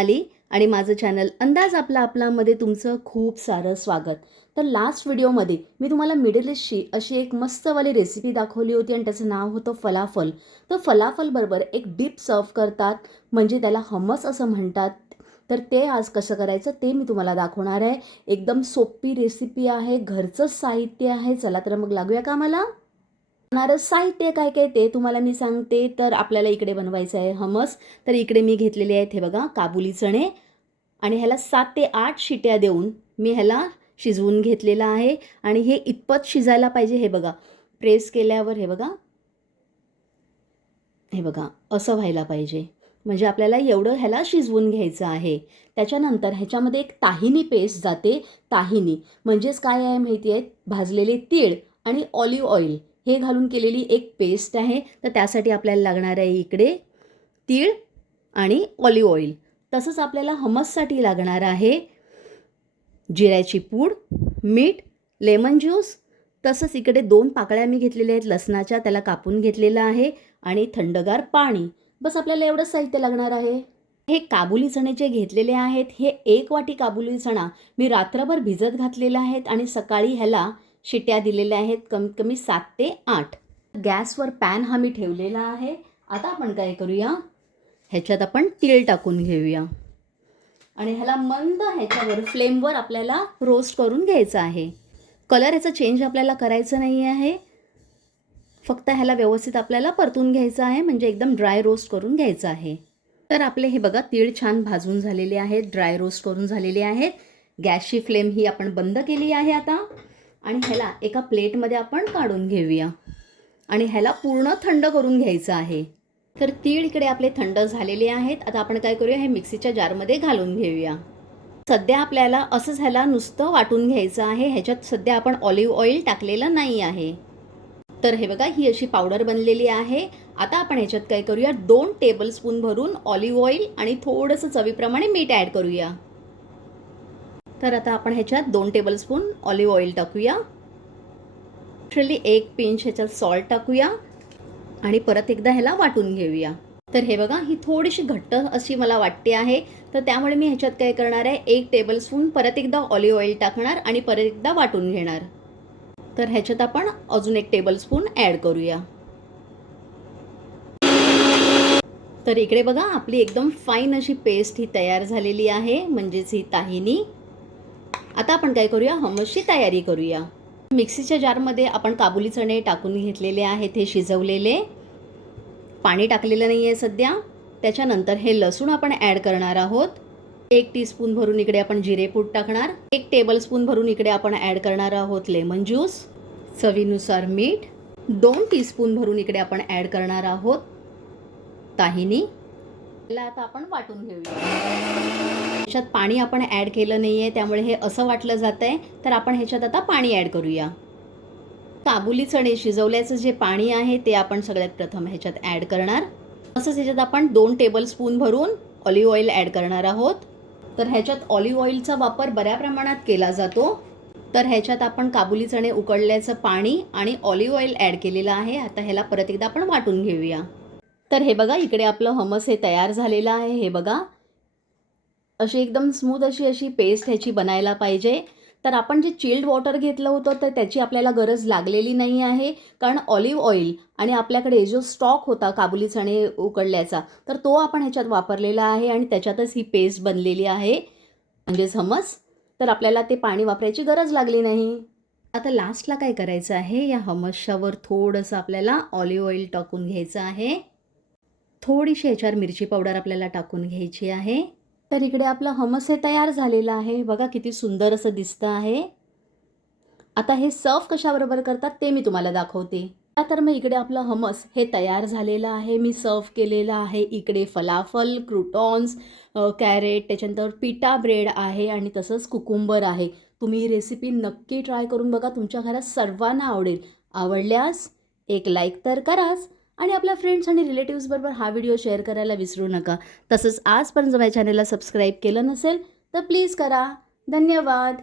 मनाली आणि माझं चॅनल अंदाज आपला आपलामध्ये तुमचं खूप सारं स्वागत. तर लास्ट व्हिडिओमध्ये मी तुम्हाला मिडल ईस्टची अशी एक मस्तवाली रेसिपी दाखवली होती आणि त्याचं नाव होतं फलाफल. तर फलाफलबरोबर एक डिप सर्व करतात, म्हणजे त्याला हमस असं म्हणतात. तर ते आज कसं करायचं ते मी तुम्हाला दाखवणार आहे. एकदम सोपी रेसिपी आहे, घरचंच साहित्य आहे. चला तर मग लागूया कामाला. लागणारं साहित्य काय काय ते तुम्हाला मी सांगते. तर आपल्याला इकडे बनवायचं आहे हमस. तर इकडे मी घेतलेले आहेत हे बघा काबुली चणे आणि ह्याला 7 ते 8 शिट्या देऊन मी ह्याला शिजवून घेतलेलं आहे. आणि हे इतपत शिजायला पाहिजे. हे बघा प्रेस केल्यावर हे बघा असं व्हायला पाहिजे, म्हणजे आपल्याला एवढं ह्याला शिजवून घ्यायचं आहे. त्याच्यानंतर ह्याच्यामध्ये एक ताहिनी पेस्ट जाते. ताहिनी म्हणजेच काय आहे माहिती आहे, भाजलेले तीळ आणि ऑलिव्ह ऑइल हे घालून केलेली एक पेस्ट आहे. तर त्यासाठी आपल्याला लागणार आहे इकडे तीळ आणि ऑलिव्ह ऑइल. तसंच आपल्याला हमससाठी लागणार आहे जिऱ्याची पूड, मीठ, लेमन ज्यूस. तसंच इकडे 2 पाकळ्या मी घेतलेल्या आहेत लसणाच्या, त्याला कापून घेतलेलं आहे आणि थंडगार पाणी. बस आपल्याला एवढंच साहित्य लागणार आहे. हे काबुली चणे जे घेतलेले आहेत, हे 1 वाटी काबुली चणा मी रात्रभर भिजत घातलेला आहेत आणि सकाळी ह्याला शिट्या दिलेल्या आहेत कमीत कमी 7 ते 8. गॅसवर पॅन हा मी ठेवलेला आहे. आता आपण काय करूया, ह्याच्यात आपण तीळ टाकून घेऊया आणि ह्याला मंद ह्याच्यावर फ्लेमवर आपल्याला रोस्ट करून घ्यायचं आहे. कलर ह्याचा चेंज आपल्याला करायचं नाही आहे, फक्त ह्याला व्यवस्थित आपल्याला परतून घ्यायचं आहे, म्हणजे एकदम ड्राय रोस्ट करून घ्यायचं आहे. तर आपले हे बघा तीळ छान भाजून झालेले आहेत, ड्राय रोस्ट करून झालेले आहेत. गॅसची फ्लेम ही आपण बंद केली आहे आता. आणि ह्याला एका प्लेटमध्ये आपण काढून घेऊया आणि ह्याला पूर्ण थंड करून घ्यायचं आहे. तर तीळ इकडे आपले थंड झालेले आहेत. आता आपण काय करूया, हे मिक्सीच्या जारमध्ये घालून घेऊया. सध्या आपल्याला असंच ह्याला नुसतं वाटून घ्यायचं आहे. ह्याच्यात सध्या आपण ऑलिव्ह ऑइल टाकलेलं नाही आहे. तर हे बघा ही अशी पावडर बनलेली आहे. आता आपण ह्याच्यात काय करूया, 2 टेबलस्पून भरून ऑलिव्ह ऑइल आणि थोडंसं चवीप्रमाणे मीठ ॲड करूया. तर आता आपण ह्याच्यात 2 टेबलस्पून ऑलिव्ह ऑइल टाकूया. ॲक्च्युअली 1 पिंच ह्याच्यात सॉल्ट टाकूया आणि परत एकदा ह्याला वाटून घेऊया. तर हे बघा ही थोडीशी घट्ट अशी मला वाटते आहे. तर त्यामुळे मी ह्याच्यात काय करणार आहे, 1 टेबलस्पून परत एकदा ऑलिव्ह ऑइल टाकणार आणि परत एकदा वाटून घेणार. तर ह्याच्यात आपण अजून 1 टेबलस्पून ॲड करूया. तर इकडे बघा आपली एकदम फाईन अशी पेस्ट ही तयार झालेली आहे, म्हणजेच ही ताहिनी. आता आपण काय करूया, हमसची तयारी करूया. मिक्सीच्या जारमध्ये आपण काबुली चणे टाकून घेतलेले आहेत, हे शिजवलेले. पाणी टाकलेलं नाही आहे सध्या. त्याच्यानंतर हे लसूण आपण ॲड करणार आहोत. 1 टीस्पून भरून इकडे आपण जिरेपूड टाकणार. 1 टेबलस्पून भरून इकडे आपण ॲड करणार आहोत लेमन ज्यूस. चवीनुसार मीठ. 2 टीस्पून भरून इकडे आपण ॲड करणार आहोत ताहिनी. याला आता आपण वाटून घेऊया. ह्याच्यात पाणी आपण ॲड केलं नाही आहे, त्यामुळे हे असं वाटलं जातं आहे. तर आपण ह्याच्यात आता पाणी ॲड करूया. काबुली चणे शिजवल्याचं जे पाणी आहे ते आपण सगळ्यात प्रथम ह्याच्यात ॲड करणार. तसंच ह्याच्यात आपण 2 टेबलस्पून भरून ऑलिव्ह ऑइल ॲड करणार आहोत. तर ह्याच्यात ऑलिव्ह ऑइलचा वापर बऱ्या प्रमाणात केला जातो. तर ह्याच्यात आपण काबुली चणे उकळल्याचं पाणी आणि ऑलिव्ह ऑइल ॲड केलेलं आहे. आता ह्याला परत एकदा आपण वाटून घेऊया. तर हे बघा इकडे आपलं हमस हे तयार झालेलं आहे. हे बघा अशी एकदम स्मूथ अशी पेस्ट ह्याची बनायला पाहिजे. तर आपण जे चिल्ड वॉटर घेतलं होतं तर त्याची आपल्याला गरज लागलेली नाही आहे, कारण ऑलिव्ह ऑइल आणि आपल्याकडे जो स्टॉक होता काबुली चणे उकडल्याचा तर तो आपण ह्याच्यात वापरलेला आहे आणि त्याच्यातच ही पेस्ट बनलेली आहे, म्हणजेच हमस. तर आपल्याला ते पाणी वापरायची गरज लागली नाही. आता लास्टला काय करायचं आहे, या हमसच्यावर थोडंसं आपल्याला ऑलिव्ह ऑइल टाकून घ्यायचं आहे. थोडीशी ह्याच्यावर मिरची पावडर आपल्याला टाकून घ्यायची आहे. तर इकडे आपलं हमस हे तयार झालेलं आहे. बघा किती सुंदर असं दिसतं आहे. आता हे सर्व कशाबरोबर करतात ते मी तुम्हाला दाखवते. तर मग इकडे आपलं हमस हे तयार झालेलं आहे. मी सर्व केलेलं आहे. इकडे फलाफल, क्रूटॉन्स, कॅरेट, त्याच्यानंतर पिटा ब्रेड आहे आणि तसंच कुकुंबर आहे. तुम्ही ही रेसिपी नक्की ट्राय करून बघा, तुमच्या घरात सर्वांना आवडेल. आवडल्यास एक लाईक तर कराच आणि आपल्या फ्रेंड्स आणि रिलेटिव्सबरोबर हा व्हिडिओ शेअर करायला विसरू नका. तसंच आजपर्यंत माझ्या चॅनलला सबस्क्राईब केलं नसेल तर प्लीज करा. धन्यवाद.